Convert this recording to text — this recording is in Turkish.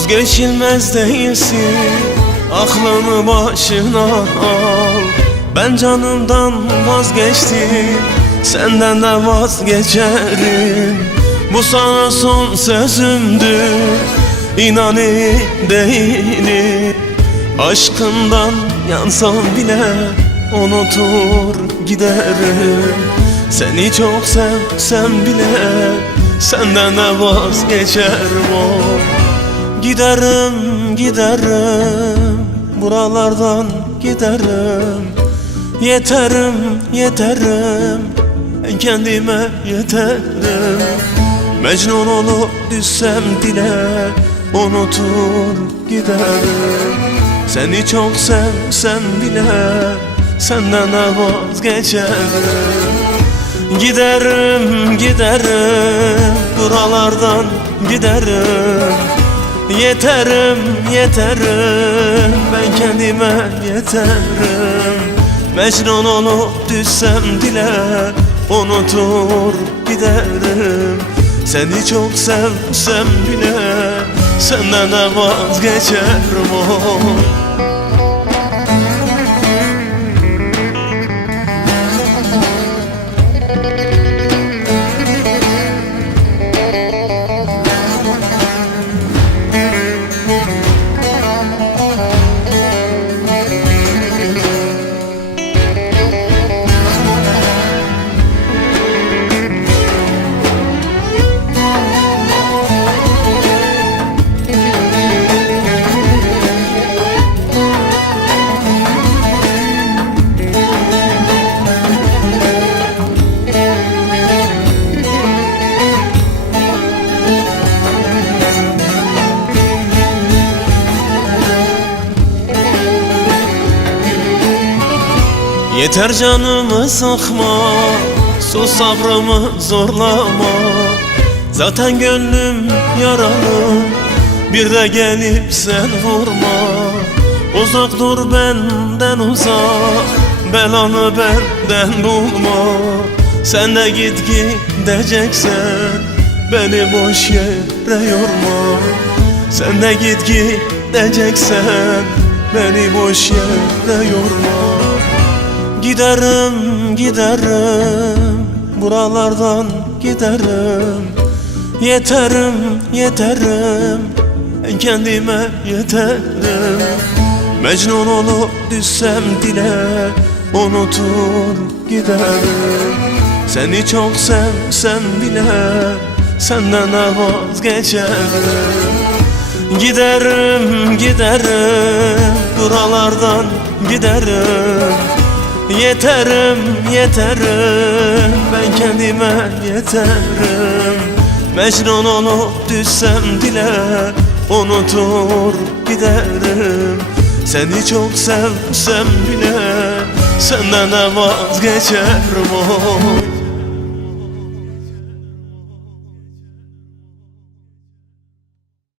Vazgeçilmez değilsin, aklını başına al. Ben canımdan vazgeçtim, senden de vazgeçerim. Bu sana son sözümdür, inan iyi değilim. Aşkından yansam bile unutur giderim. Seni çok sevsem bile senden de vazgeçerim. Giderim, giderim, buralardan giderim. Yeterim, yeterim, ben kendime yeterim. Mecnun olup düşsem dile unutur giderim. Seni çok sevsem bile senden de vazgeçerim. Giderim, giderim, buralardan giderim. Yeterim, yeterim, ben kendime yeterim. Mecnun olup düşsem dile unutur giderim. Seni çok sevsem bile senden de vazgeçerim. Yeter canımı sıkma, sus sabrımı zorlama. Zaten gönlüm yaralı, bir de gelip sen vurma. Uzak dur benden uzak, belanı benden bulma. Sen de git gideceksen, beni boş yere yorma. Sen de git gideceksen, beni boş yere yorma. Giderim, giderim, buralardan giderim. Yeterim, yeterim, ben kendime yeterim. Mecnun olup düşsem dile unutur giderim. Seni çok sevsem bile senden de vazgeçerim. Giderim, giderim, buralardan giderim. Yeterim, yeterim, ben kendime yeterim. Mecnun olup düşsem dile unutur giderim. Seni çok sevsem bile senden de vazgeçerim.